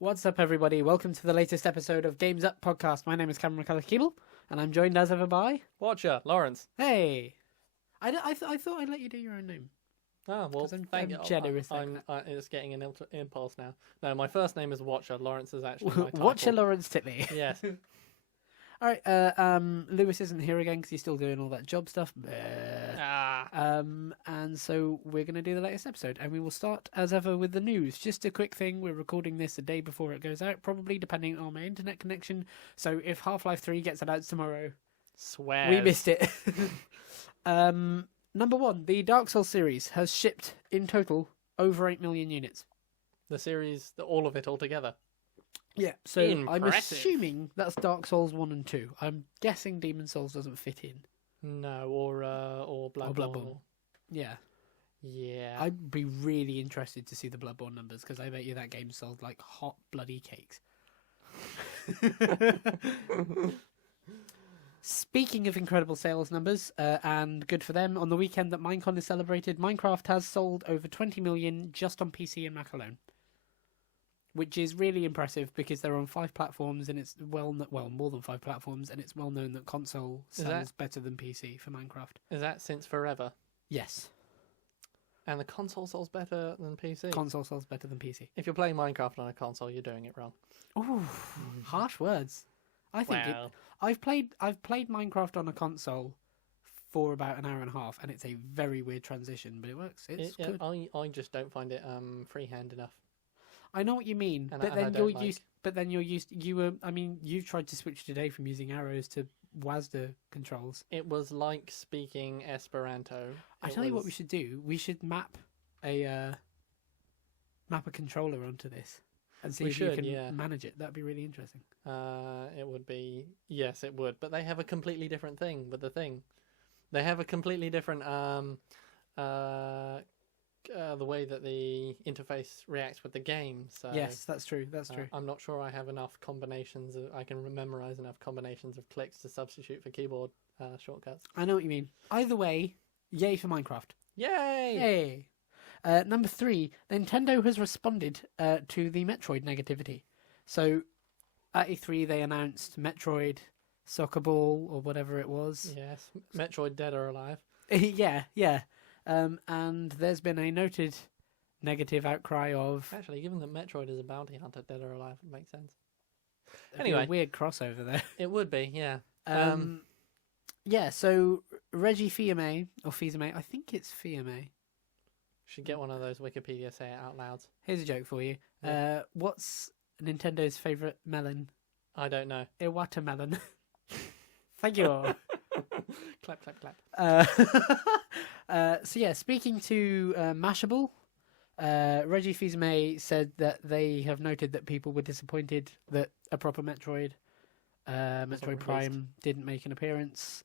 What's up, everybody? Welcome to the latest episode of Games Up Podcast. My name is Cameron McCulloch-Keeble, and I'm joined as ever by... Watcher, Lawrence. Hey! I thought I'd let you do your own name. Oh, well, I'm generous like that. It's getting an impulse now. No, my first name is Watcher. Lawrence is actually my title. Watcher Lawrence Titley. Yes. All right, Lewis isn't here again because he's still doing all that job stuff. And so we're going to do the latest episode, and we will start, as ever, with the news. Just a quick thing, we're recording this a day before it goes out, probably, depending on my internet connection. So if Half-Life 3 gets announced tomorrow, Swear. we missed it. Number one, the Dark Souls series has shipped, in total, over 8 million units. The series, all of it altogether. Yeah, so Impressive. I'm assuming that's Dark Souls 1 and 2. I'm guessing Demon Souls doesn't fit in. No, or Bloodborne. Yeah. Yeah. I'd be really interested to see the Bloodborne numbers, because I bet you that game sold like hot bloody cakes. Speaking of incredible sales numbers, and good for them, on the weekend that Minecon is celebrated, Minecraft has sold over 20 million just on PC and Mac alone. Which is really impressive because they're on 5 platforms and it's more than 5 platforms, and it's well known that console sells better than PC for Minecraft. Is that since forever? Yes. And the console sells better than PC? Console sells better than PC. If you're playing Minecraft on a console, you're doing it wrong. Ooh, harsh words. I think I've played Minecraft on a console for about an hour and a half, and it's a very weird transition, but it works. It's good. I just don't find it freehand enough. I know what you mean, but then you've tried to switch today from using arrows to WASD controls. It was like speaking Esperanto. I tell you what we should do. We should map a controller onto this and see if you can manage it. That'd be really interesting. It would be, yes, it would. But they have a completely different thing with the thing. They have a completely different the way that the interface reacts with the game. So yes, that's true. That's true. I'm not sure I have enough combinations. I can memorize enough combinations of clicks to substitute for keyboard shortcuts. I know what you mean. Either way, yay for Minecraft. Yay! Yay! Number 3, Nintendo has responded to the Metroid negativity. So at E3 they announced Metroid Soccer Ball or whatever it was. Yes, Metroid Dead or Alive. yeah. And there's been a noted negative outcry of... Actually, given that Metroid is a bounty hunter, Dead or Alive, it makes sense. Anyway. A weird crossover there. It would be, yeah. Yeah, so Reggie Fils-Aimé, or Fils-Aimé, I think it's Fils-Aimé. Should get one of those Wikipedia say it out loud. Here's a joke for you. Yeah. What's Nintendo's favourite melon? I don't know. A watermelon. Thank you all. Clap, clap, clap. So yeah, speaking to Mashable, Reggie Fils-Aimé said that they have noted that people were disappointed that a proper Metroid Prime didn't make an appearance,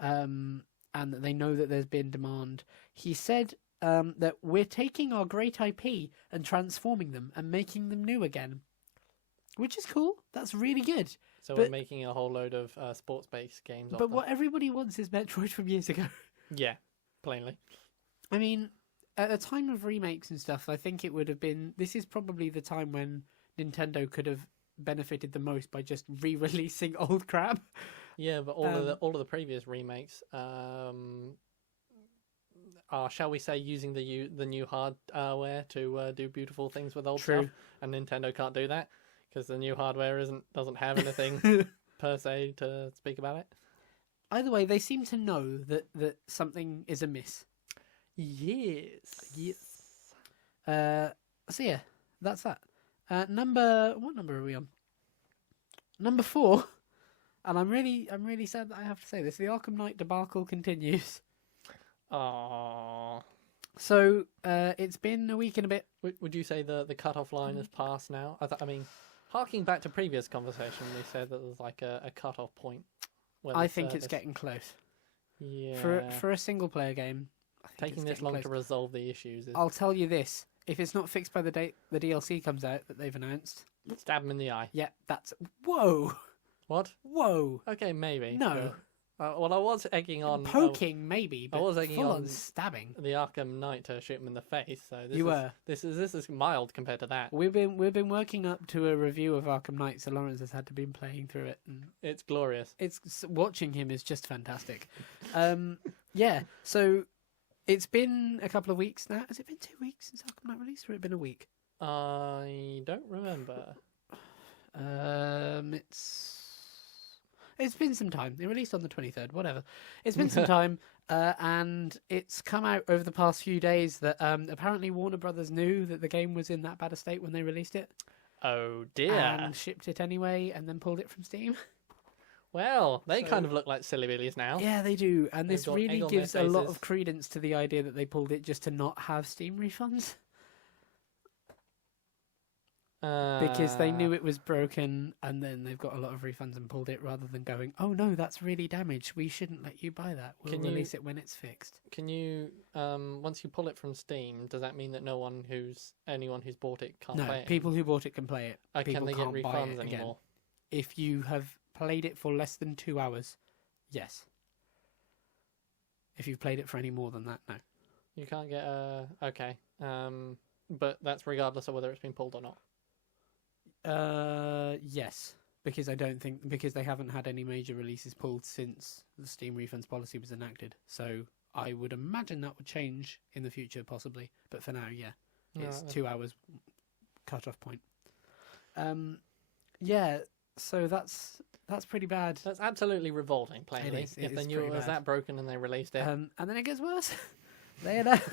and that they know that there's been demand. He said that we're taking our great IP and transforming them and making them new again, which is cool. That's really good. So we're making a whole load of sports-based games. But what everybody wants is Metroid from years ago. Yeah, plainly. I mean, at a time of remakes and stuff, I think it would have been... This is probably the time when Nintendo could have benefited the most by just re-releasing old crap. Yeah, but all of the previous remakes are, shall we say, using the new hardware to do beautiful things with old stuff, and Nintendo can't do that because the new hardware doesn't have anything per se to speak about it. Either way, they seem to know that something is amiss. Yes. So yeah, that's that. What number are we on? Number 4. And I'm really sad that I have to say this. The Arkham Knight debacle continues. Aww. So it's been a week and a bit. Would you say the cut-off line has passed now? I mean, harking back to previous conversation, we said that there's like a cut-off point. I think it's getting close. Yeah. For a single player game, I think taking this long to resolve the issues. I'll tell you this: if it's not fixed by the date the DLC comes out that they've announced, stab them in the eye. Yeah, that's whoa. What? Whoa. Okay, maybe. No. Well, I was egging on poking, maybe, but was egging full on on stabbing. the Arkham Knight to shoot him in the face. So this is mild compared to that. We've been working up to a review of Arkham Knight, so Lawrence has had to be playing through it, and It's glorious. it's watching him is just fantastic. Yeah. So it's been a couple of weeks now. Has it been 2 weeks since Arkham Knight released, or has it been a week? I don't remember. It's been some time. It released on the 23rd, whatever. It's been some time, and it's come out over the past few days that apparently Warner Brothers knew that the game was in that bad a state when they released it. Oh dear. And shipped it anyway, and then pulled it from Steam. Well, they kind of look like silly billies now. Yeah, they do, and They've this got really egg on gives their a lot faces. of credence to the idea that they pulled it just to not have Steam refunds. Because they knew it was broken, and then they've got a lot of refunds and pulled it, rather than going, oh no, that's really damaged, we shouldn't let you buy that, we'll release it when it's fixed. Can you, once you pull it from Steam, does that mean that anyone who's bought it can't play it? No, people who bought it can play it. Can People they get can't buy refunds it again. anymore? If you have played it for less than 2 hours, yes. If you've played it for any more than that, no. You can't get okay. But that's regardless of whether it's been pulled or not. Yes, because they haven't had any major releases pulled since the Steam refunds policy was enacted. So I would imagine that would change in the future, possibly. But for now, yeah, it's 2 hours cut-off point. Yeah, so that's pretty bad. That's absolutely revolting, plainly. It If they is knew it pretty was bad. that broken and they released it. And then it gets worse. They announced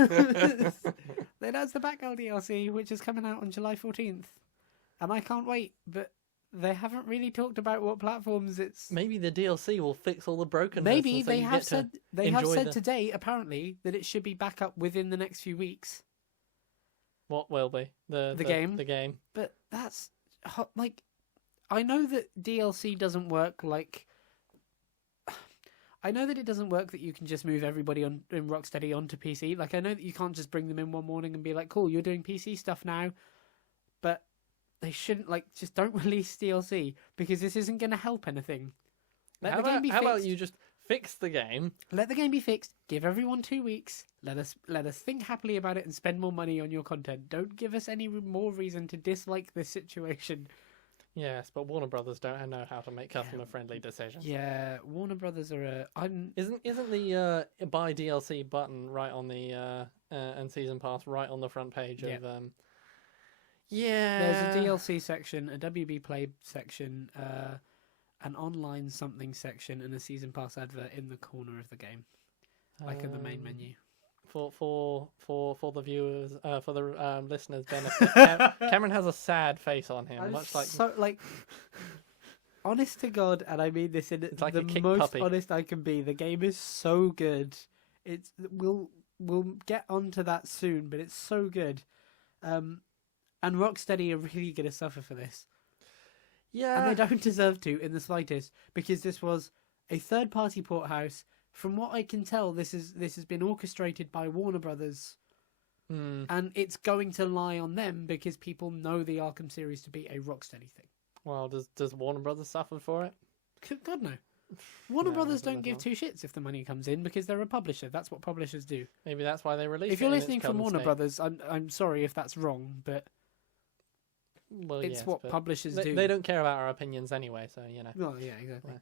the Batgirl DLC, which is coming out on July 14th. And I can't wait, but they haven't really talked about what platforms it's... Maybe the DLC will fix all the brokenness. Maybe and so they you have get said today, apparently, that it should be back up within the next few weeks. What will be? The game. The game. But that's... Like, I know that DLC doesn't work like... I know that it doesn't work that you can just move everybody in Rocksteady onto PC. Like, I know that you can't just bring them in one morning and be like, cool, you're doing PC stuff now. But they shouldn't, just don't release DLC, because this isn't going to help anything. How about you just fix the game? Let the game be fixed. Give everyone 2 weeks. Let us think happily about it and spend more money on your content. Don't give us any more reason to dislike this situation. Yes, but Warner Brothers don't know how to make customer-friendly decisions. Yeah, Warner Brothers are. Isn't the buy DLC button right on the and season pass right on the front page of There's a DLC section, a WB Play section, an online something section, and a season pass advert in the corner of the game, like in the main menu. For the viewers, for the listeners' benefit, Cameron has a sad face on him, much like honest to God, and I mean this in like the a kick most puppy. honest I can be. The game is so good. We'll get onto that soon, but it's so good. And Rocksteady are really going to suffer for this. Yeah, and they don't deserve to in the slightest, because this was a third-party port house. From what I can tell, this has been orchestrated by Warner Brothers, and it's going to lie on them because people know the Arkham series to be a Rocksteady thing. Well, does Warner Brothers suffer for it? God no. Warner Brothers doesn't don't give well. two shits if the money comes in, because they're a publisher. That's what publishers do. Maybe that's why they released it. If you're in its listening from current Warner state. Brothers, I'm sorry if that's wrong, but Well, it's yes, what but publishers do. They don't care about our opinions anyway, so you know. Well, yeah, exactly.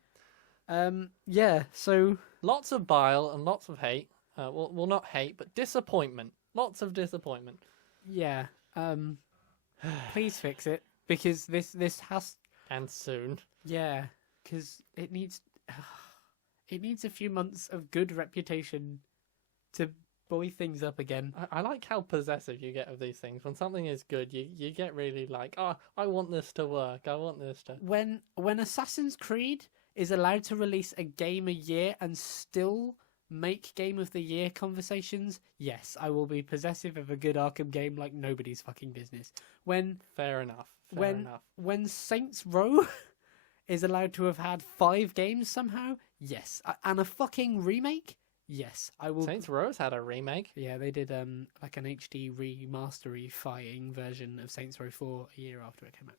Yeah, so Lots of bile and lots of hate. Well, not hate, but disappointment. Lots of disappointment. yeah, please fix it, because this has, And soon. yeah, because it needs a few months of good reputation to buoy things up again. I like how possessive you get of these things. When something is good, you get really like, oh, I want this to work. I want this to... When Assassin's Creed is allowed to release a game a year and still make Game of the Year conversations, yes, I will be possessive of a good Arkham game like nobody's fucking business. Fair enough. Fair enough. When Saints Row is allowed to have had 5 games somehow, yes. And a fucking remake, yes, I will. Saints Row's had a remake. Yeah, they did like an HD remasterifying version of Saints Row 4 a year after it came out.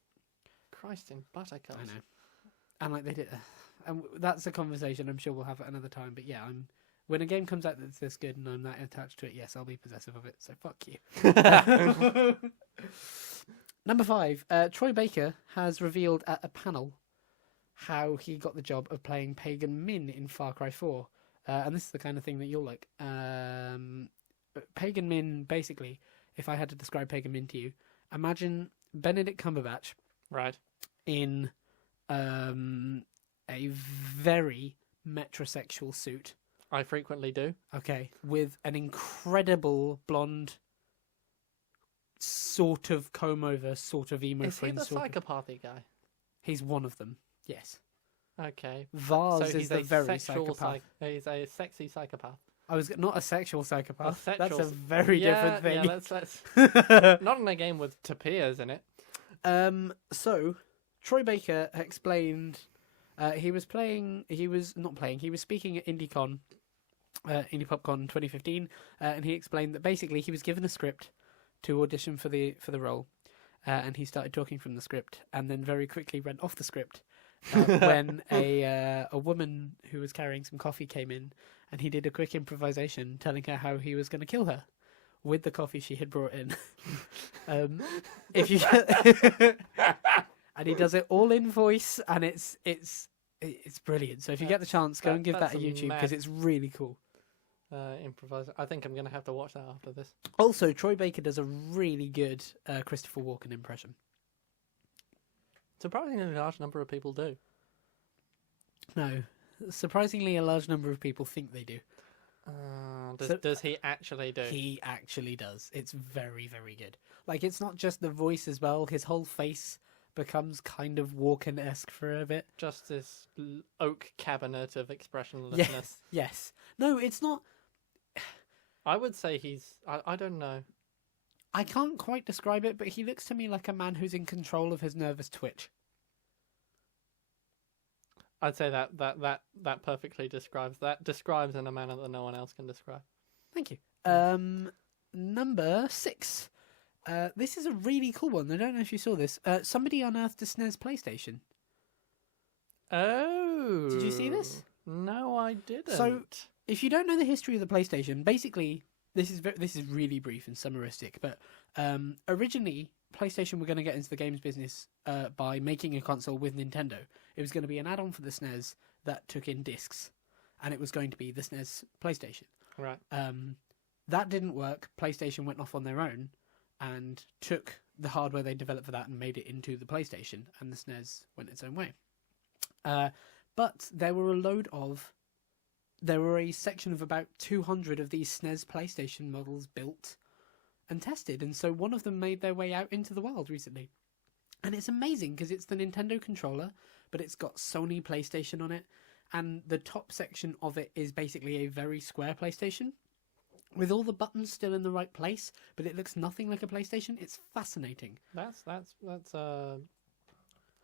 Christ in buttercups. I know. and like they did, and that's a conversation I'm sure we'll have at another time. But yeah, when a game comes out that's this good and I'm that attached to it, yes, I'll be possessive of it. So fuck you. Number 5, Troy Baker has revealed at a panel how he got the job of playing Pagan Min in Far Cry 4. And this is the kind of thing that you'll like. Pagan Min, basically, if I had to describe Pagan Min to you, imagine Benedict Cumberbatch Right. in a very metrosexual suit. I frequently do. Okay, with an incredible blonde, sort of comb over, sort of emo Is he fringe. the psychopathy guy? He's one of them. Yes. Okay. Vaz So is the very psychopath. He's a sexy psychopath. I was not a sexual psychopath. sexual That's a very different thing. Yeah, let's not in a game with tapirs in it. So Troy Baker explained he was speaking at IndieCon, Indie PopCon 2015, and he explained that basically he was given a script to audition for the role, and he started talking from the script, and then very quickly went off the script when a woman who was carrying some coffee came in, and he did a quick improvisation telling her how he was going to kill her with the coffee she had brought in. If you and he does it all in voice, and it's brilliant. So if you get the chance, go and give that a YouTube, because it's really cool. Improvise. I think I'm going to have to watch that after this. Also, Troy Baker does a really good Christopher Walken impression. Surprisingly, a large number of people do. No, surprisingly, a large number of people think they do. Does he actually do? He actually does. It's very, very good. Like, it's not just the voice as well. His whole face becomes kind of Walken-esque for a bit. Just this oak cabinet of expressionlessness. Yes. No, it's not. I would say he's... I don't know. I can't quite describe it, but he looks to me like a man who's in control of his nervous twitch. I'd say that perfectly describes that. Describes in a manner that no one else can describe. Thank you. Number 6. This is a really cool one. I don't know if you saw this. Somebody unearthed a SNES PlayStation. Oh. Did you see this? No, I didn't. So, if you don't know the history of the PlayStation, basically, this is really brief and summaristic, but originally, PlayStation were going to get into the games business by making a console with Nintendo. It was going to be an add-on for the SNES that took in discs, and it was going to be the SNES PlayStation. Right. That didn't work. PlayStation went off on their own and took the hardware they developed for that and made it into the PlayStation, and the SNES went its own way. But there were a section of about 200 of these SNES PlayStation models built and tested, and so one of them made their way out into the wild recently. And it's amazing because it's the Nintendo controller, but it's got Sony PlayStation on it, and the top section of it is basically a very square PlayStation with all the buttons still in the right place, but it looks nothing like a PlayStation. It's fascinating. That's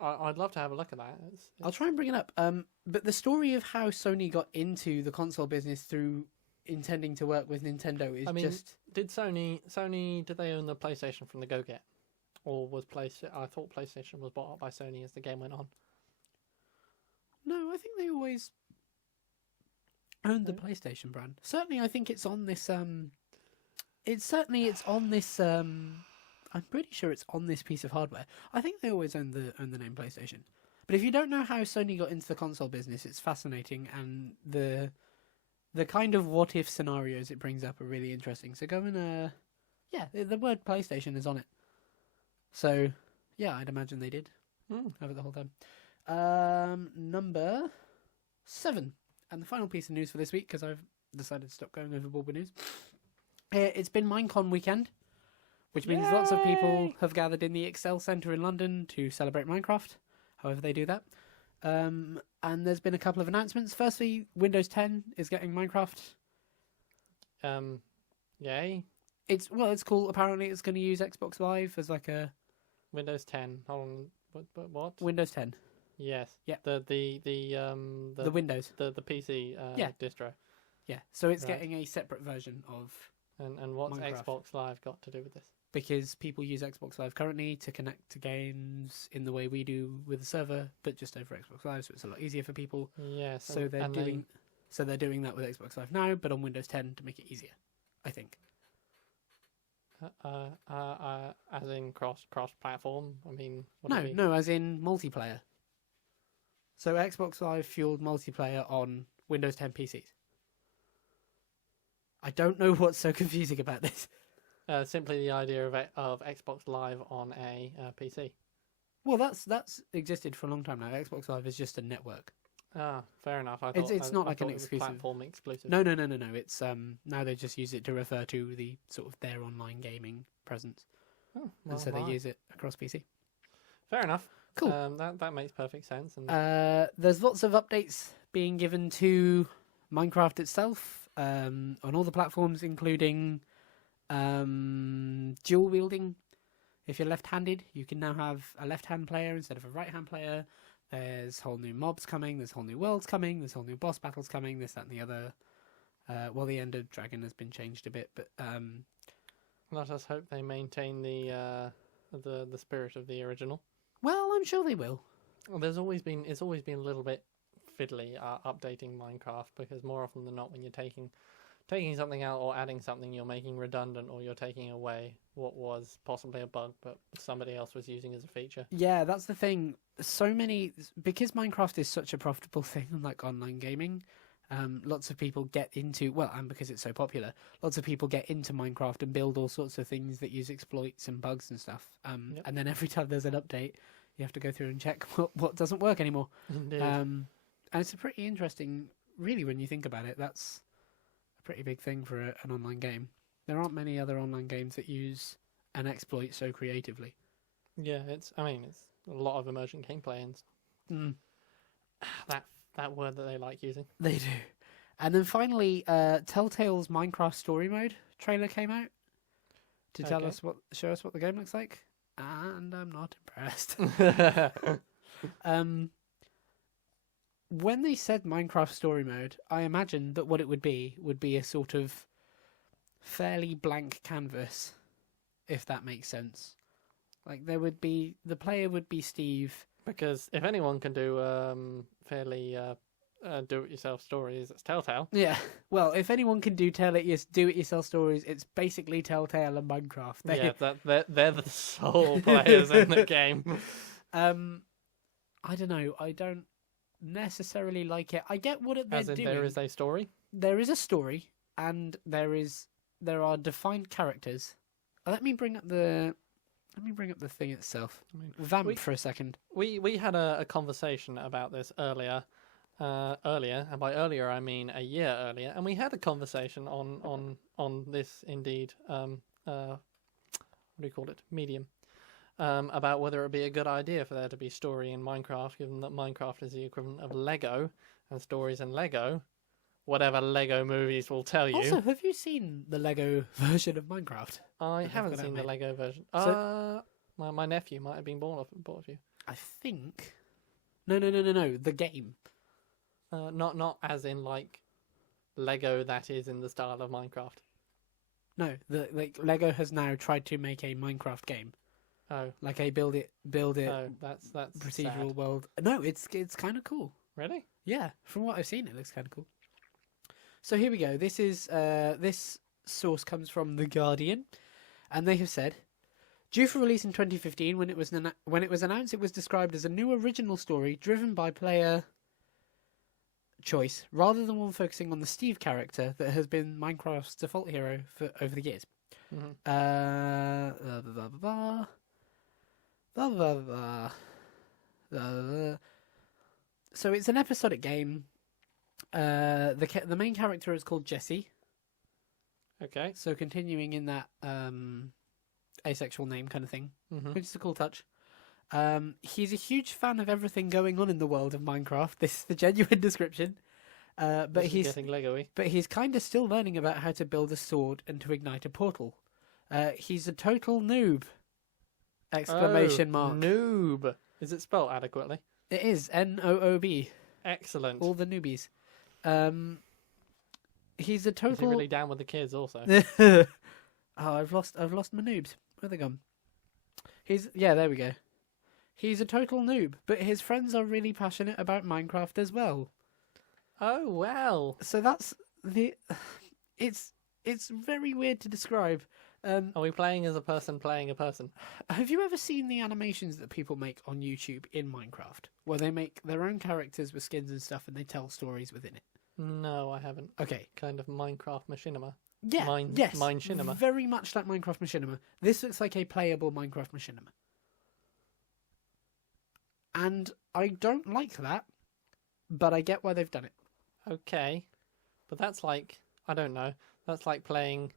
I'd love to have a look at that. I'll try and bring it up. But the story of how Sony got into the console business through intending to work with Nintendo is just... Did Sony, did they own the PlayStation from the go-get? Or was I thought PlayStation was bought up by Sony as the game went on. No, I think they always owned the PlayStation brand. Certainly, I think it's on this... I'm pretty sure it's on this piece of hardware. I think they always own the name PlayStation. But if you don't know how Sony got into the console business, it's fascinating, and the kind of what if scenarios it brings up are really interesting. So go and the word PlayStation is on it. So yeah, I'd imagine they did over the whole time. Number 7, and the final piece of news for this week, because I've decided to stop going overboard with news. It's been Minecon weekend, which means lots of people have gathered in the Excel Centre in London to celebrate Minecraft, however they do that. And there's been a couple of announcements. Firstly, Windows 10 is getting Minecraft. Yay. It's cool. Apparently it's going to use Xbox Live as like a... Windows 10. Hold on. What? Windows 10. Yes. Yeah. The Windows. The PC distro. Yeah. So it's getting a separate version of... And what's Minecraft. Xbox Live got to do with this? because people use Xbox Live currently to connect to games in the way we do with the server, but just over Xbox Live, so it's a lot easier for people. Yeah. So they're doing that with Xbox Live now, but on Windows 10 to make it easier, I think. As in cross platform. I mean, No, as in multiplayer. So Xbox Live fueled multiplayer on Windows 10 PCs. I don't know what's so confusing about this. Simply the idea of Xbox Live on a PC. Well, that's existed for a long time now. Xbox Live is just a network. Ah, fair enough. It's not like an exclusive platform exclusive. No. It's now they just use it to refer to the sort of their online gaming presence, and so they use it across PC. Fair enough. Cool. That makes perfect sense. And there's lots of updates being given to Minecraft itself on all the platforms, including dual wielding. If you're left-handed, you can now have a left-hand player instead of a right-hand player. There's whole new mobs coming. There's whole new worlds coming. There's whole new boss battles coming. This, that, and the other. Well, the Ender Dragon has been changed a bit, but let us hope they maintain the spirit of the original. Well, I'm sure they will. Well, it's always been a little bit fiddly updating Minecraft, because more often than not, when you're taking something out or adding something, you're making redundant, or you're taking away what was possibly a bug but somebody else was using as a feature. Yeah, that's the thing. Because Minecraft is such a profitable thing, like online gaming, lots of people get into, and because it's so popular, lots of people get into Minecraft and build all sorts of things that use exploits and bugs and stuff. Yep. And then every time there's an update, you have to go through and check what doesn't work anymore. Indeed. And it's a pretty interesting, really, when you think about it, that's a pretty big thing for an online game. There aren't many other online games that use an exploit so creatively. Yeah, it's a lot of emergent gameplay, and that word that they like using. They do. And then finally, Telltale's Minecraft Story Mode trailer came out to show us what the game looks like, and I'm not impressed. When they said Minecraft Story Mode, I imagined that what it would be a sort of fairly blank canvas, if that makes sense. Like the player would be Steve. Because if anyone can do fairly do-it-yourself stories, it's Telltale. Yeah. Well, if anyone can do do-it-yourself stories, it's basically Telltale and Minecraft. They're the sole players in the game. I don't know. I don't necessarily like it. I get what they're doing. There is a story. There is a story, and there are defined characters. Let me bring up the thing itself. Vamp for a second. We had a conversation about this earlier, and by earlier I mean a year earlier, and we had a conversation on this indeed. What do you call it? Medium. About whether it would be a good idea for there to be story in Minecraft, given that Minecraft is the equivalent of Lego, and stories in Lego, whatever Lego movies will tell you. Also, have you seen the Lego version of Minecraft? I haven't seen the Lego version. My nephew might have been bought a few. I think. No. The game. Not as in like Lego that is in the style of Minecraft. No, Lego has now tried to make a Minecraft game. Oh, like a build it. Oh, that's procedural sad. world. No, it's kind of cool. Really? Yeah, from what I've seen, it looks kind of cool. So here we go. This is this source comes from The Guardian, and they have said, due for release in 2015, when it was announced, it was described as a new original story driven by player choice, rather than one focusing on the Steve character that has been Minecraft's default hero for over the years. Mm-hmm. So it's an episodic game. The main character is called Jesse. Okay. So continuing in that asexual name kind of thing, which is a cool touch. He's a huge fan of everything going on in the world of Minecraft. This is the genuine description. But he's getting Lego-y. But he's kind of still learning about how to build a sword and to ignite a portal. He's a total noob! Exclamation mark. Noob. Is it spelled adequately? It is Noob. Excellent. All the newbies. He's a total. Is he really down with the kids also? Oh, I've lost my noobs. Where they gone? There we go. He's a total noob, but his friends are really passionate about Minecraft as well. Oh well. So that's the. It's very weird to describe. Are we playing as a person playing a person? Have you ever seen the animations that people make on YouTube in Minecraft, where they make their own characters with skins and stuff, and they tell stories within it? No, I haven't. Okay. Kind of Minecraft machinima. Yeah. Yes. Machinima. Very much like Minecraft machinima. This looks like a playable Minecraft machinima. And I don't like that, but I get why they've done it. Okay. But that's like, I don't know, that's like playing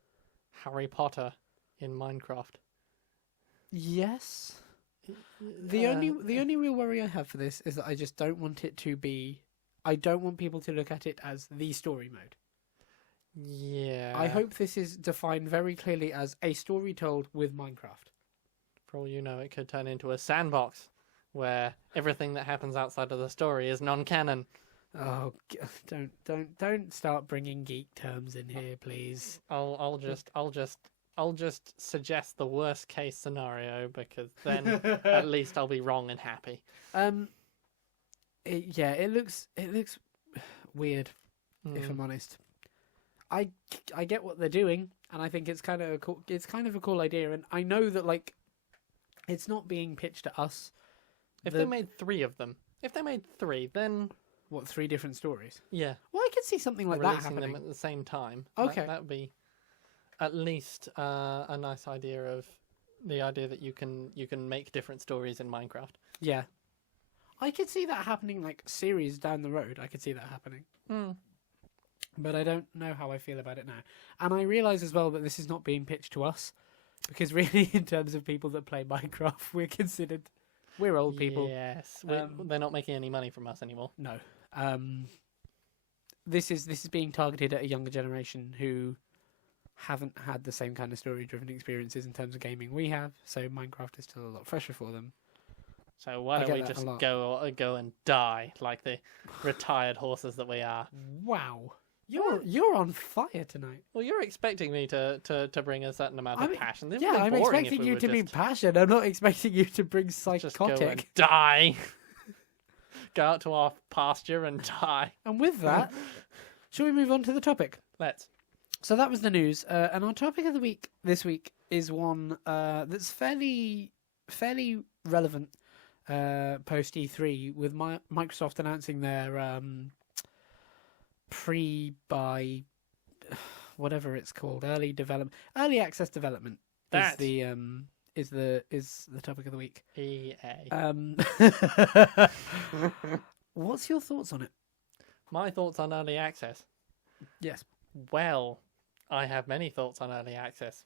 Harry Potter in Minecraft. Yes. The only real worry I have for this is that I just don't want it to be. I don't want people to look at it as the story mode. Yeah. I hope this is defined very clearly as a story told with Minecraft. For all you know, it could turn into a sandbox where everything that happens outside of the story is non-canon. Oh, don't start bringing geek terms in here, please. I'll just suggest the worst case scenario, because then at least I'll be wrong and happy. It looks weird, if I'm honest. I get what they're doing, and I think it's kind of a cool idea, and I know that like it's not being pitched to us. If they made 3 of them, then what, 3 different stories? Yeah. Well, I could see something like that Releasing happening them at the same time. Okay, that would be at least a nice idea of the idea that you can make different stories in Minecraft. Yeah, I could see that happening, like series down the road. I could see that happening. But I don't know how I feel about it now. And I realise as well that this is not being pitched to us, because really, in terms of people that play Minecraft, we're old people. Yes, they're not making any money from us anymore. No. This is being targeted at a younger generation who haven't had the same kind of story-driven experiences in terms of gaming we have. So Minecraft is still a lot fresher for them. So why don't we just go and die like the retired horses that we are? Wow. You're on fire tonight. Well, you're expecting me to bring a certain amount of passion. It'd be I'm boring expecting if we you were to be just passionate. I'm not expecting you to bring psychotic. Just go and die. Go out to our pasture and die. And with that, shall we move on to the topic? Let's. So that was the news, and our topic of the week this week is one that's fairly relevant post E3, with Microsoft announcing their pre-buy, whatever it's called, early access development. Is the topic of the week. EA. What's your thoughts on it? My thoughts on early access. Yes. Well, I have many thoughts on early access.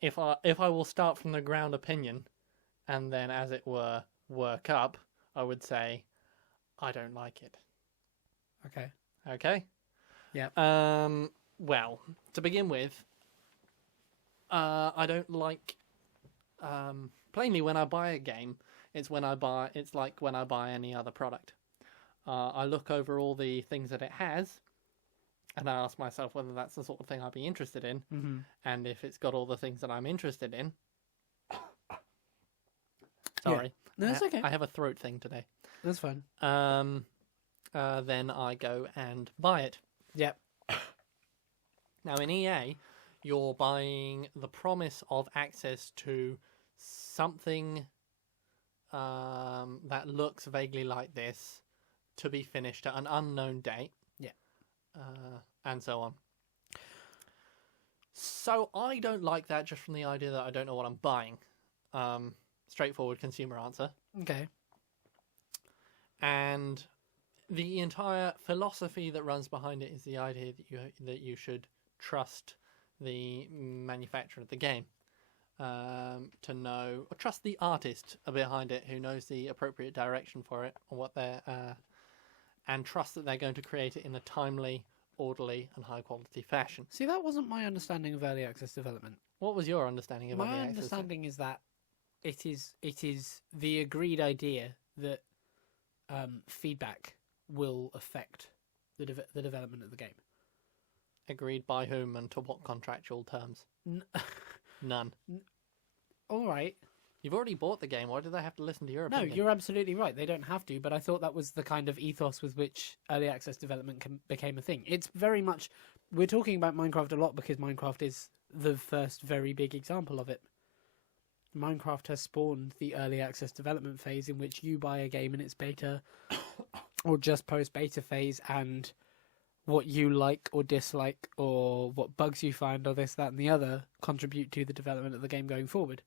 If I will start from the ground opinion, and then, as it were, work up, I would say I don't like it. Okay. Yeah. Well, to begin with, I don't like. Plainly, when I buy a game, it's like when I buy any other product. I look over all the things that it has, and I ask myself whether that's the sort of thing I'd be interested in, and if it's got all the things that I'm interested in. Sorry, no, that's okay. I have a throat thing today. That's fine. Then I go and buy it. Yep. Now in EA, you're buying the promise of access to something that looks vaguely like this, to be finished at an unknown date. Yeah. And so on. So I don't like that, just from the idea that I don't know what I'm buying. Straightforward consumer answer. Okay. And the entire philosophy that runs behind it is the idea that you should trust the manufacturer of the game, to know, or trust the artist behind it, who knows the appropriate direction for it, or what they're, and trust that they're going to create it in a timely, orderly, and high quality fashion. See, that wasn't my understanding of early access development. What was your understanding of early access? My understanding is that it is the agreed idea that feedback will affect the development of the game. Agreed by whom and to what contractual terms? None. all right. You've already bought the game. Why do they have to listen to your No, opinion? you're absolutely right. They don't have to, but I thought that was the kind of ethos with which early access development became a thing. It's very much... We're talking about Minecraft a lot because Minecraft is the first very big example of it. Minecraft has spawned the early access development phase in which you buy a game in its beta or just post-beta phase, and what you like or dislike or what bugs you find or this, that and the other contribute to the development of the game going forward.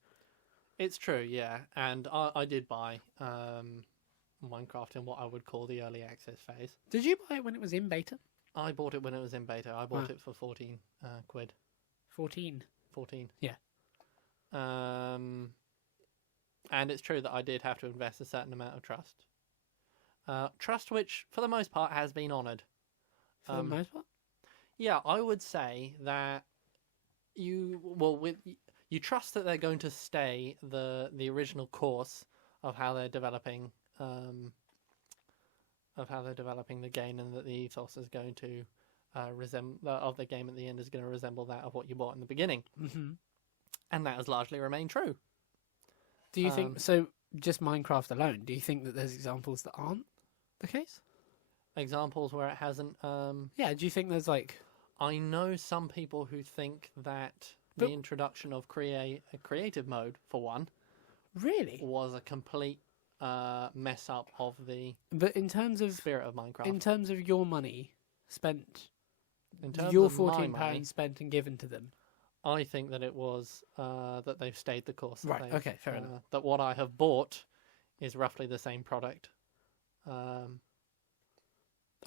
It's true, yeah. And I did buy Minecraft in what I would call the early access phase. Did you buy it when it was in beta? I bought it when it was in beta. I bought Wow. it for 14 quid. 14. 14. Yeah. And it's true that I did have to invest a certain amount of trust. Trust which, for the most part, has been honoured. For the most part? Yeah, I would say that you trust that they're going to stay the original course of how they're developing the game, and that the ethos is going to resemble of the game at the end is going to resemble that of what you bought in the beginning, Mm-hmm. and that has largely remained true. Do you think so? Just Minecraft alone, do you think that there's examples that aren't the case? Examples where it hasn't. Yeah. Do you think there's like? I know some people who think that But- the introduction of a creative mode, for one, Really? was a complete mess up of the But in terms of spirit of Minecraft. in terms of your money spent, In terms your of my £14 money, spent and given to them. I think that it was that they've stayed the course. That Right, they've, okay, fair enough. That what I have bought is roughly the same product.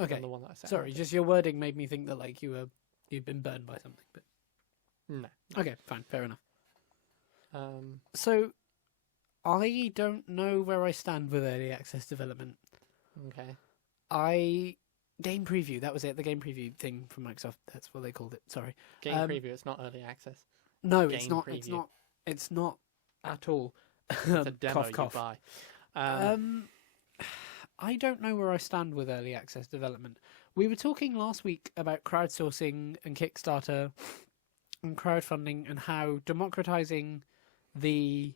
Okay. Than the one that I sent. Sorry, just your wording made me think that like you'd been burned by something. But No. okay, fine, fair enough. Um, So I don't know where I stand with early access development. okay. Game preview, that was it, the game preview thing from Microsoft. That's what they called it. Sorry. Game Um, preview. It's not early access. No, it's Game not. It's preview. not. It's not at all. It's a demo cough, cough. you buy. I don't know where I stand with early access development. We were talking last week about crowdsourcing and Kickstarter and crowdfunding and how democratizing the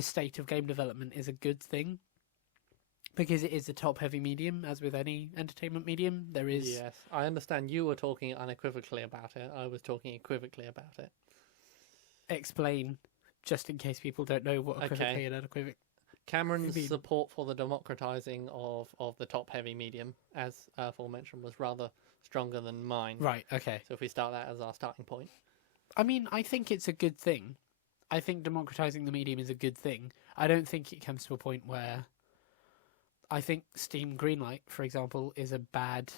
state of game development is a good thing because it is a top-heavy medium, as with any entertainment medium. There is Yes, I understand you were talking unequivocally about it. I was talking equivocally about it. explain, just in case people don't know what equivocally Okay. and unequivoc. Cameron's Indeed. support for the democratizing of the top-heavy medium, as aforementioned, was rather stronger than mine. Right. Okay. So if we start that as our starting point. I mean, I think it's a good thing. I think democratizing the medium is a good thing. I don't think it comes to a point where I think Steam Greenlight, for example, is a bad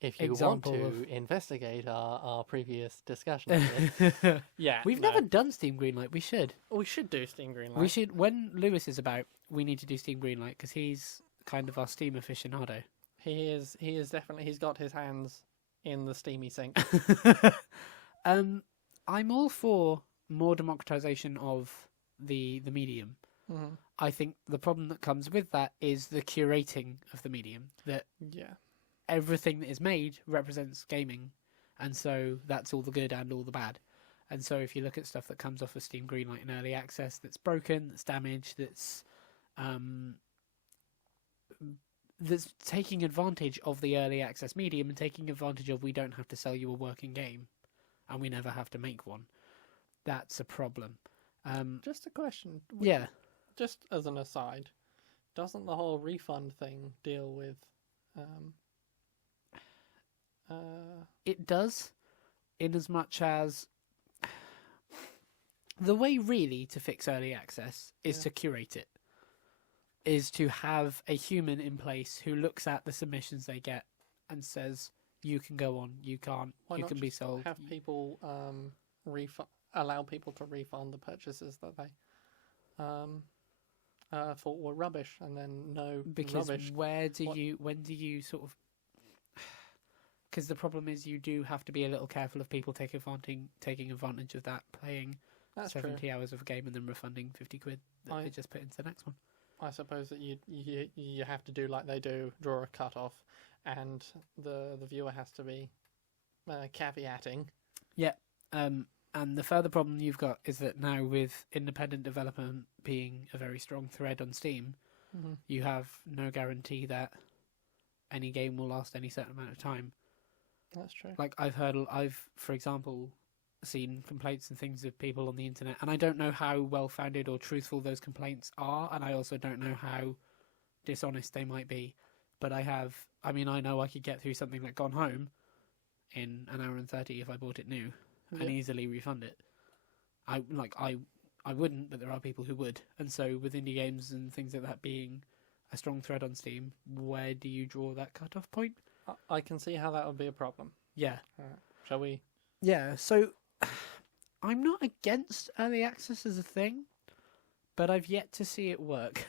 If you example want to of- investigate our previous discussion of this, yeah, We've no. never done Steam Greenlight. We should. We should do Steam Greenlight. We should. When Lewis is about, we need to do Steam Greenlight because he's kind of our Steam aficionado. He is definitely. He's got his hands in the steamy sink. I'm all for more democratization of the medium. Mhm. I think the problem that comes with that is the curating of the medium. That Yeah. everything that is made represents gaming, and so that's all the good and all the bad. And so if you look at stuff that comes off of Steam Greenlight in early access that's broken, that's damaged, that's taking advantage of the early access medium and taking advantage of we don't have to sell you a working game and we never have to make one, that's a problem. Just a question. Yeah. Just as an aside, doesn't the whole refund thing deal with? It does, in as much as the way really to fix early access is Yeah. to curate it, is to have a human in place who looks at the submissions they get and says, you can go on, you can't, Why you not can be just sold. Have people allow people to refund the purchases that they thought were rubbish, and then no Because rubbish. when do What- you sort of... Because the problem is you do have to be a little careful of people taking advantage of that, playing That's 70 true. hours of a game and then refunding 50 quid that they just put into the next one. I suppose that you have to do like they do, draw a cut off, and the viewer has to be caveating. And the further problem you've got is that now with independent development being a very strong thread on Steam, you have no guarantee that any game will last any certain amount of time. That's true. Like I've, for example, seen complaints and things of people on the internet, and I don't know how well-founded or truthful those complaints are, and I also don't know how dishonest they might be. But I know I could get through something like Gone Home in an hour and 30 if I bought it new and easily refund it. I wouldn't, but there are people who would. And so with indie games and things like that being a strong thread on Steam, where do you draw that cut-off point? I can see how that would be a problem. Yeah. Shall we? Yeah, so I'm not against early access as a thing, but I've yet to see it work,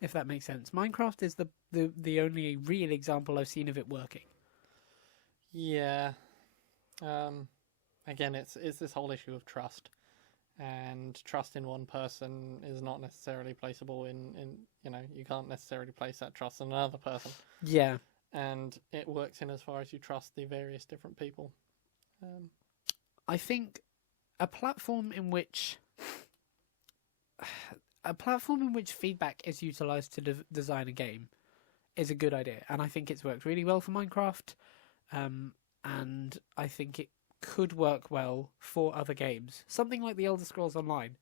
if that makes sense. Minecraft is the only real example I've seen of it working. Yeah. Again, it's this whole issue of trust. And trust in one person is not necessarily placeable in you can't necessarily place that trust in another person. Yeah. And it works in as far as you trust the various different people. I think a platform in which feedback is utilized to design a game is a good idea, and I think it's worked really well for Minecraft, and I think it could work well for other games. Something like the Elder Scrolls Online,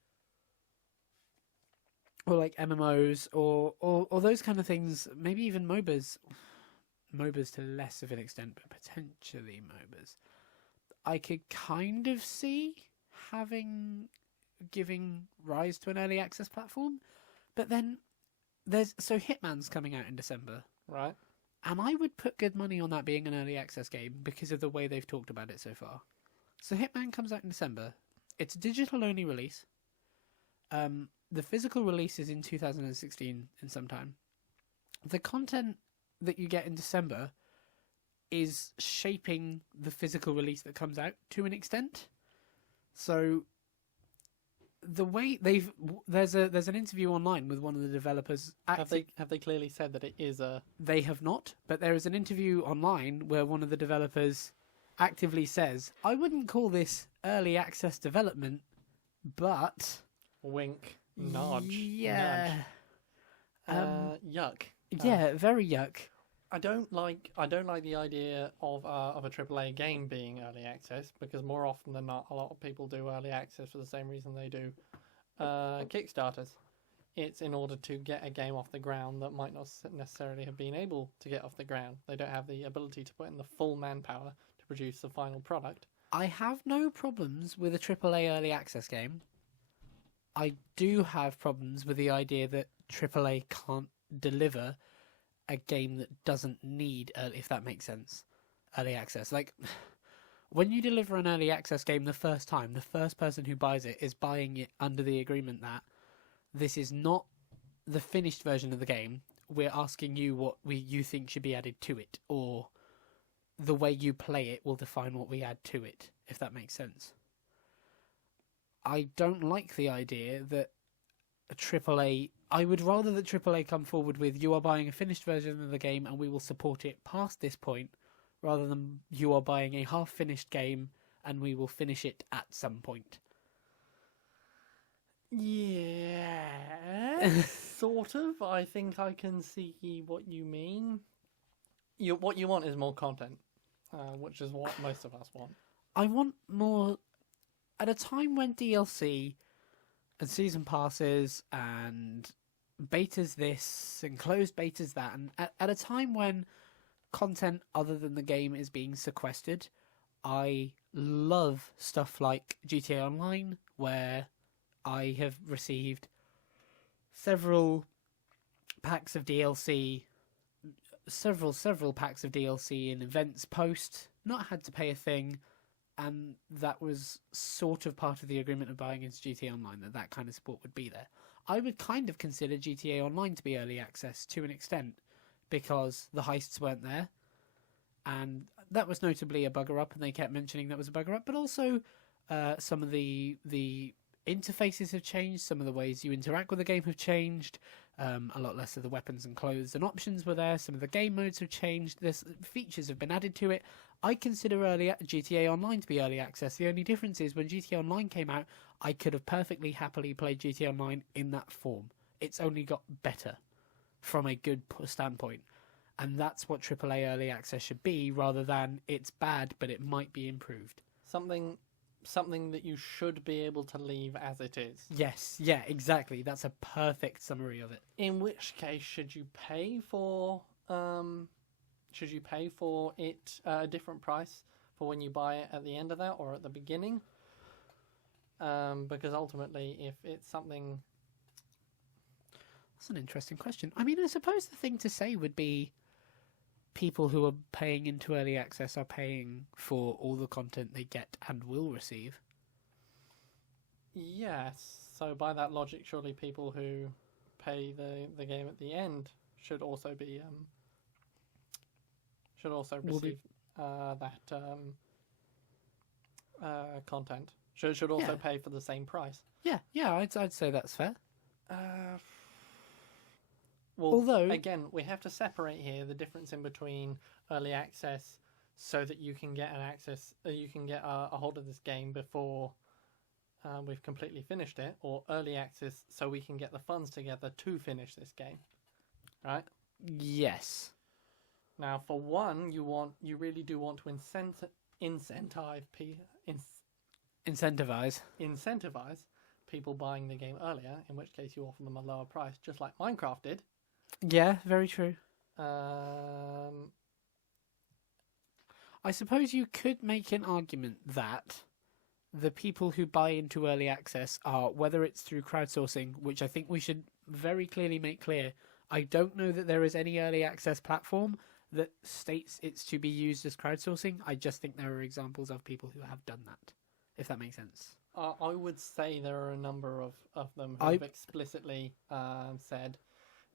or like MMOs, or those kind of things. Maybe even MOBAs to less of an extent, but potentially MOBAs. I could kind of see giving rise to an early access platform, but then Hitman's coming out in December, right? And I would put good money on that being an early access game because of the way they've talked about it so far. So Hitman comes out in December. It's a digital only release. The physical release is in 2016 in some time. The content that you get in December is shaping the physical release that comes out to an extent. So the way there's an interview online with one of the developers. Have they clearly said that it is a? They have not, but there is an interview online where one of the developers actively says, "I wouldn't call this early access development, but wink, nudge, yeah, nudge. Yuck." Yeah, very yuck. I don't like the idea of a AAA game being early access, because more often than not, a lot of people do early access for the same reason they do Kickstarters. It's in order to get a game off the ground that might not necessarily have been able to get off the ground. They don't have the ability to put in the full manpower to produce the final product. I have no problems with a AAA early access game. I do have problems with the idea that AAA can't deliver a game that doesn't need, if that makes sense, early access. Like, when you deliver an early access game the first time, the first person who buys it is buying it under the agreement that this is not the finished version of the game. We're asking you what you think should be added to it, or the way you play it will define what we add to it, if that makes sense. I don't like the idea that a AAA... I would rather that AAA come forward with, you are buying a finished version of the game and we will support it past this point, rather than you are buying a half-finished game and we will finish it at some point. Yeah, sort of. I think I can see what you mean. What you want is more content, which is what most of us want. I want more... At a time when DLC and season passes and betas this and closed betas that, and at a time when content other than the game is being sequestered, I love stuff like GTA Online, where I have received several packs of DLC, several packs of DLC and events post, not had to pay a thing, and that was sort of part of the agreement of buying into GTA Online, that kind of support would be there. I would kind of consider GTA Online to be early access to an extent, because the heists weren't there, and that was notably a bugger up, and they kept mentioning that was a bugger up, but also some of the interfaces have changed, some of the ways you interact with the game have changed, A lot less of the weapons and clothes and options were there. Some of the game modes have changed. There's features have been added to it. I consider GTA Online to be early access. The only difference is when GTA Online came out, I could have perfectly happily played GTA Online in that form. It's only got better from a good standpoint. And that's what AAA early access should be, rather than it's bad, but it might be improved. Something that you should be able to leave as it is. Yes, yeah, exactly. That's a perfect summary of it. In which case, should you pay for it a different price for when you buy it at the end of that or at the beginning? Because ultimately, if it's something... That's an interesting question. I mean, I suppose the thing to say would be people who are paying into early access are paying for all the content they get and will receive. Yes. So by that logic, surely people who pay the game at the end should also be receive that content. Should also pay for the same price. Yeah, I'd say that's fair. Well, although again, we have to separate here the difference in between early access, so that you can get a hold of this game before we've completely finished it, or early access so we can get the funds together to finish this game, right? Yes. Now, for one, you really do want to incentivize people buying the game earlier, in which case you offer them a lower price, just like Minecraft did. Yeah, very true. I suppose you could make an argument that the people who buy into early access are, whether it's through crowdsourcing, which I think we should very clearly make clear, I don't know that there is any early access platform that states it's to be used as crowdsourcing. I just think there are examples of people who have done that, if that makes sense. I would say there are a number of them who have explicitly said,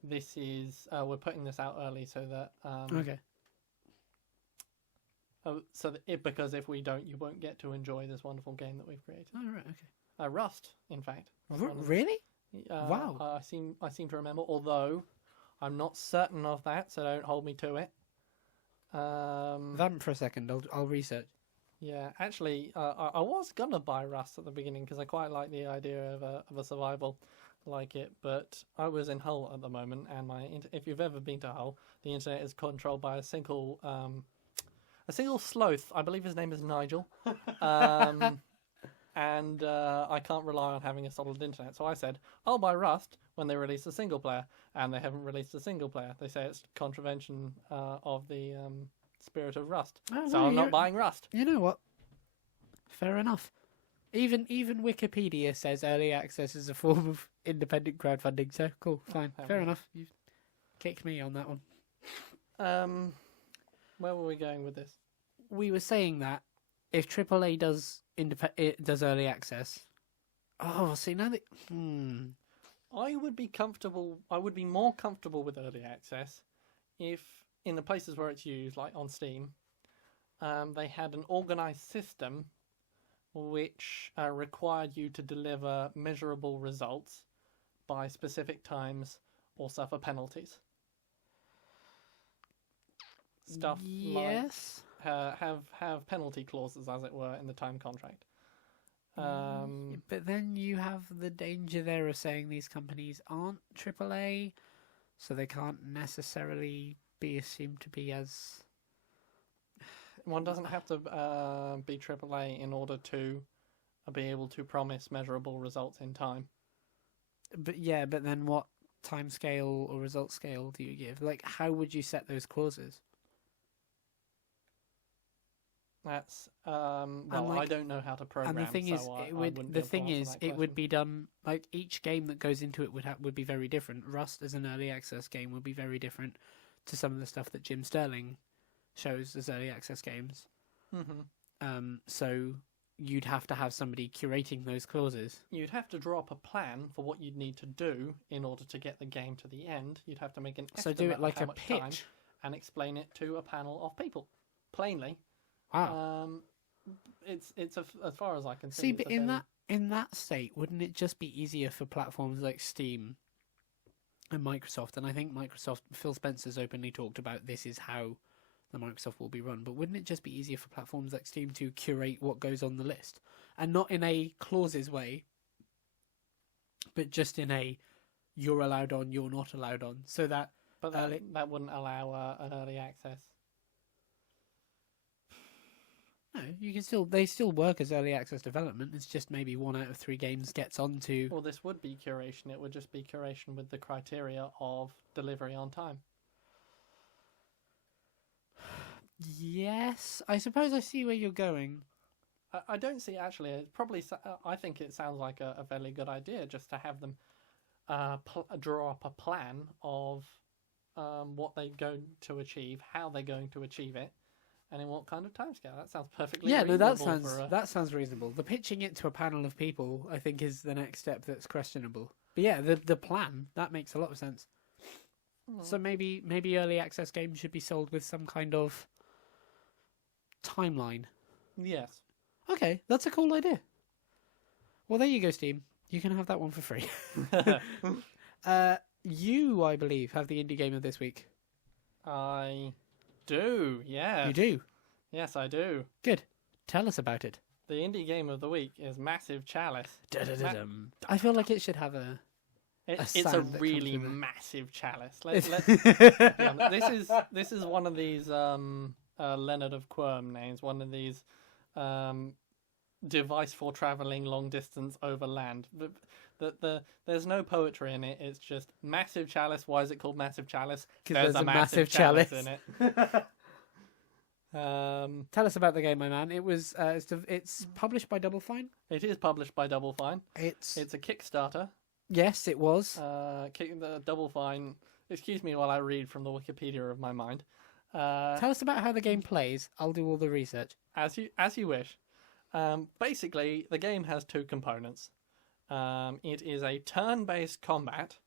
"This is we're putting this out early so that okay." Because if we don't, you won't get to enjoy this wonderful game that we've created. Oh, right, okay. Rust, in fact. Really? Wow. I seem to remember, although I'm not certain of that, so don't hold me to it. That for a second. I'll research. Yeah, actually, I was gonna buy Rust at the beginning because I quite like the idea of a survival like it, but I was in Hull at the moment, and if you've ever been to Hull, the internet is controlled by a single sloth. I believe his name is Nigel, and I can't rely on having a solid internet. So I said, I'll buy Rust when they release a single player, and they haven't released a single player. They say it's contravention of the spirit of Rust. So I'm not buying Rust. You know what? Fair enough. Even Wikipedia says early access is a form of independent crowdfunding. So cool, fine, fair enough. You've kicked me on that one. Where were we going with this? We were saying that if AAA does early access, I would be comfortable. I would be more comfortable with early access if, in the places where it's used, like on Steam, they had an organized system which required you to deliver measurable results by specific times or suffer penalties. Stuff yes. like have penalty clauses, as it were, in the time contract. But then you have the danger there of saying these companies aren't AAA, so they can't necessarily be assumed to be as... One doesn't have to be AAA in order to be able to promise measurable results in time. But then what time scale or result scale do you give? Like, how would you set those clauses? That's I don't know how to program. And the thing is, it would be done like each game that goes into it would be very different. Rust as an early access game would be very different to some of the stuff that Jim Sterling shows as early access games. Mm-hmm. So you'd have to have somebody curating those clauses. You'd have to draw up a plan for what you'd need to do in order to get the game to the end. You'd have to make an estimate do it like of how a much time pitch and explain it to a panel of people, plainly. Wow. It's as far as I can see. But in that state, wouldn't it just be easier for platforms like Steam and Microsoft. And I think Phil Spencer's openly talked about this is how the Microsoft will be run. But wouldn't it just be easier for platforms like Steam to curate what goes on the list, and not in a clauses way, but just in a you're allowed on, you're not allowed on, so that. But that wouldn't allow an early access. No, you can still. They still work as early access development. It's just maybe 1 out of 3 games gets onto. Well, this would be curation. It would just be curation with the criteria of delivery on time. Yes, I suppose I see where you're going. I don't see actually. It's probably. I think it sounds like a fairly good idea just to have them draw up a plan of what they're going to achieve, how they're going to achieve it, and in what kind of timescale. That sounds perfectly reasonable. That sounds reasonable. The pitching it to a panel of people, I think, is the next step that's questionable. But yeah, the plan, that makes a lot of sense. So maybe early access games should be sold with some kind of timeline. Yes. Okay, that's a cool idea. Well, there you go, Steam. You can have that one for free. You, I believe, have the indie game of this week. I do, yeah. You do? Yes, I do. Good. Tell us about it. The indie game of the week is Massive Chalice. I feel like it should have a it's a sound that really comes with it. massive chalice. This is one of these Leonard of Quirm names, one of these device for traveling long distance over land. There's no poetry in it. It's just Massive Chalice. Why is it called Massive Chalice? Because there's a massive chalice in it. Tell us about the game, my man. It was it's published by Double Fine. It is published by Double Fine. It's a Kickstarter. Yes, it was. The Double Fine. Excuse me while I read from the Wikipedia of my mind. Tell us about how the game plays. I'll do all the research. As you wish. Basically, the game has 2 components. It is a turn-based combat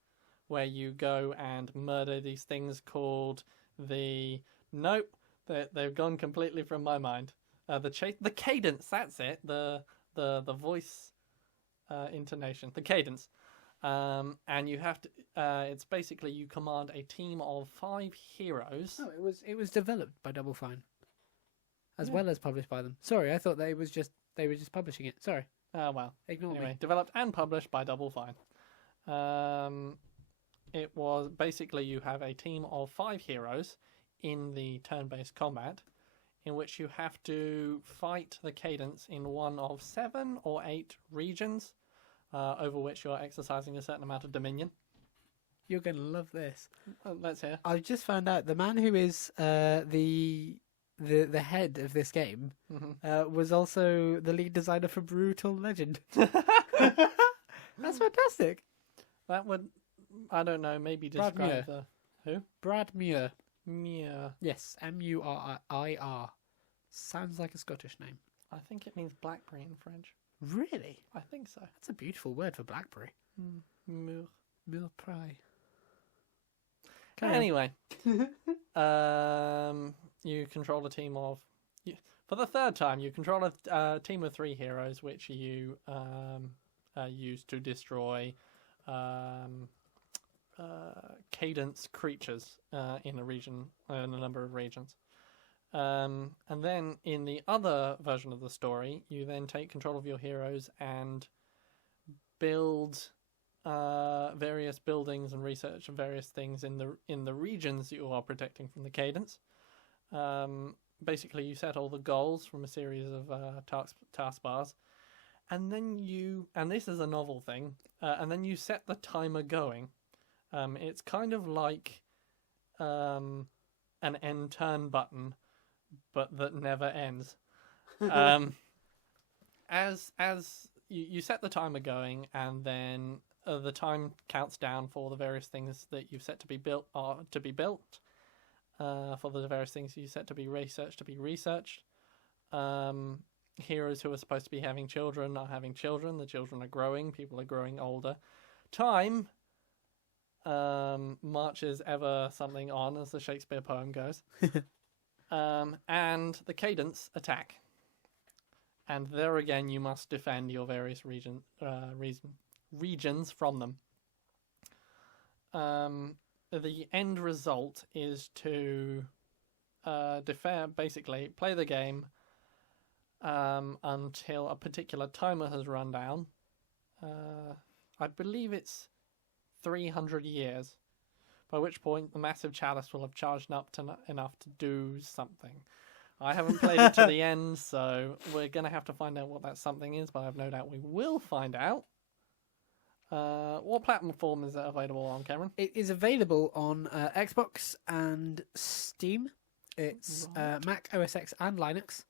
where you go and murder these things called the... Nope, they've gone completely from my mind. The cadence, that's it. The voice intonation, the cadence. And you have to. It's basically you command a team of 5 heroes. No, it was developed by Double Fine, as well as published by them. Sorry, I thought they were just publishing it. Sorry. Well. Ignore me. Developed and published by Double Fine. It was basically you have a team of 5 heroes in the turn-based combat, in which you have to fight the cadence in one of 7 or 8 regions. Over which you're exercising a certain amount of dominion. You're going to love this. Let's hear. I just found out the man who is the head of this game was also the lead designer for Brutal Legend. That's fantastic. That would, I don't know, maybe describe the... Who? Brad Muir. Muir. Yes, Muir. Sounds like a Scottish name. I think it means blackberry in French. Really? I think so. That's a beautiful word for blackberry. Muir. Muir pry. Anyway, you control a team of... For the 3rd time, you control a team of 3 heroes, which you use to destroy cadence creatures in a number of regions. And then in the other version of the story, you then take control of your heroes and build various buildings and research various things in the regions you are protecting from the cadence. Basically, you set all the goals from a series of task bars, and then and this is a novel thing, and then you set the timer going. It's kind of like an end turn button, but that never ends. As you set the timer going, and then the time counts down for the various things that you've set to be built, for the various things you set to be researched. Heroes who are supposed to be having children are having children. The children are growing. People are growing older. Time marches ever something on, as the Shakespeare poem goes. And the cadence attack. And there again, you must defend your various regions from them. the end result is to basically play the game until a particular timer has run down. I believe it's 300 years, by which point the Massive Chalice will have charged up enough to do something. I haven't played it to the end, so we're going to have to find out what that something is, but I have no doubt we will find out. What platform is it available on, Cameron? It is available on Xbox and Steam. It's Mac OS X and Linux,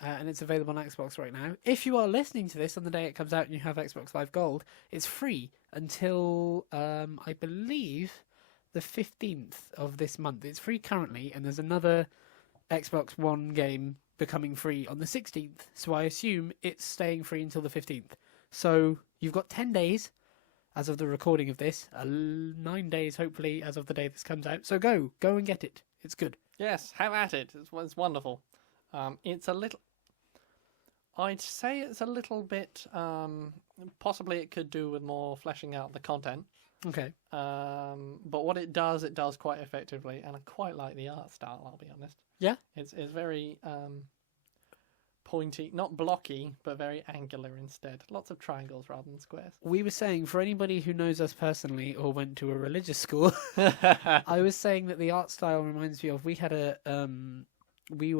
and it's available on Xbox right now. If you are listening to this on the day it comes out and you have Xbox Live Gold, it's free until, I believe, the 15th of this month. It's free currently, and there's another Xbox One game becoming free on the 16th, so I assume it's staying free until the 15th. So you've got 10 days as of the recording of this, 9 days hopefully as of the day this comes out. So go and get it. It's good. Yes, have at it. It's wonderful. It's a little... I'd say it's a little bit... possibly it could do with more fleshing out the content. Okay. But what it does quite effectively, and I quite like the art style, I'll be honest. Yeah? It's very pointy, not blocky, but very angular instead. Lots of triangles rather than squares. We were saying, for anybody who knows us personally or went to a religious school, I was saying that the art style reminds me of, we had a... we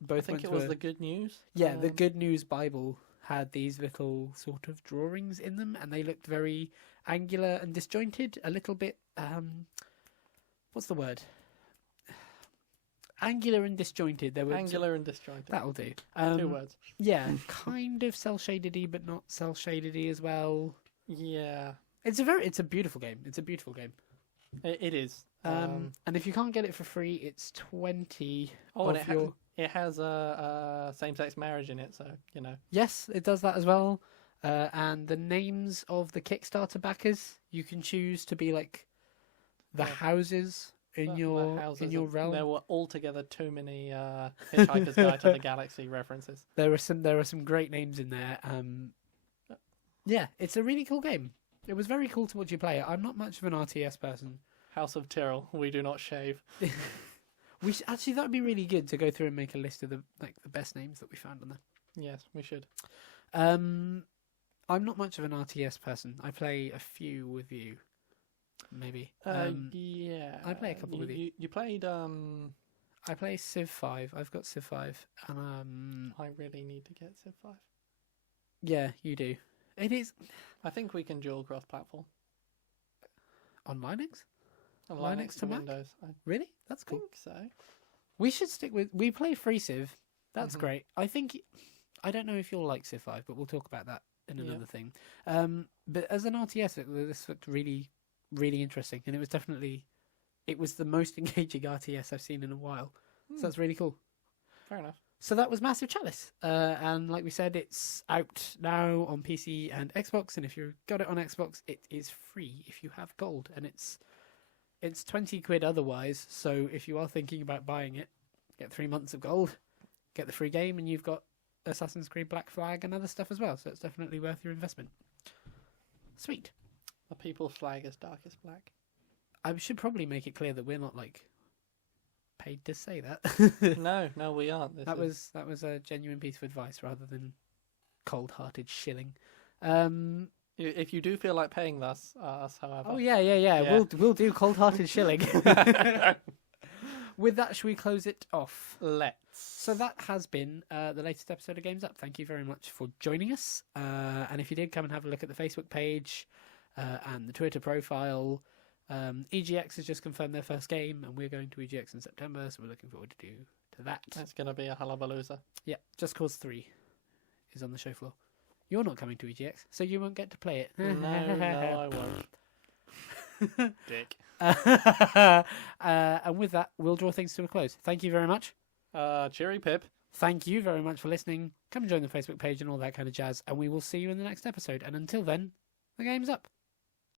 both I think went it to was a, the Good News. Yeah, the Good News Bible had these little sort of drawings in them, and they looked very angular and disjointed, a little bit what's the word? Angular and disjointed. They were Angular and disjointed. That'll do. 2 words. Yeah, kind of cel shadedy, but not cel shadedy as well. Yeah. It's a beautiful game. It's a beautiful game. It is. And if you can't get it for free, it's 20. Oh, and it has a same-sex marriage in it, so you know. Yes, it does that as well. And the names of the Kickstarter backers, you can choose to be like the houses in your realm. There were altogether too many Hitchhiker's Guide to the Galaxy references. There are some great names in there. Yeah, it's a really cool game. It was very cool to watch you play it. I'm not much of an RTS person. House of Tyrrell, we do not shave. Actually, that would be really good to go through and make a list of the best names that we found on there. Yes, we should. I'm not much of an RTS person. I play a few with you, maybe. Yeah, I play a couple with you. You played. I play Civ 5. I've got Civ 5, and I really need to get Civ 5. Yeah, you do. It is. I think we can dual cross-platform On Linux? on Linux to Mac? Windows. Really? That's I cool. think so. We should stick with... We play free Civ. That's Mhm. great. I don't know if you'll like Civ 5, but we'll talk about that in another thing. But as an RTS, this looked really, really interesting. And it was definitely... It was the most engaging RTS I've seen in a while. So that's really cool. Fair enough. So that was Massive Chalice. And like we said, it's out now on PC and Xbox. And if you've got it on Xbox, it is free if you have gold. And it's 20 quid otherwise. So if you are thinking about buying it, get 3 months of gold, get the free game, and you've got Assassin's Creed Black Flag and other stuff as well. So it's definitely worth your investment. Sweet. The people's flag is darkest black. I should probably make it clear that we're not paid to say that. No, we aren't. That was a genuine piece of advice rather than cold-hearted shilling. If you do feel like paying us, however. Oh yeah. We'll do cold-hearted shilling. With that, shall we close it off? Let's. So that has been the latest episode of Games Up. Thank you very much for joining us. And if you did, come and have a look at the Facebook page and the Twitter profile. EGX has just confirmed their first game, and we're going to EGX in September, so we're looking forward to that. That's going to be a hullabalooza. Yeah, Just Cause 3 is on the show floor. You're not coming to EGX, so you won't get to play it. No, I won't. Dick. And with that, we'll draw things to a close. Thank you very much. Cheery pip. Thank you very much for listening. Come and join the Facebook page and all that kind of jazz, and we will see you in the next episode. And until then, the game's up.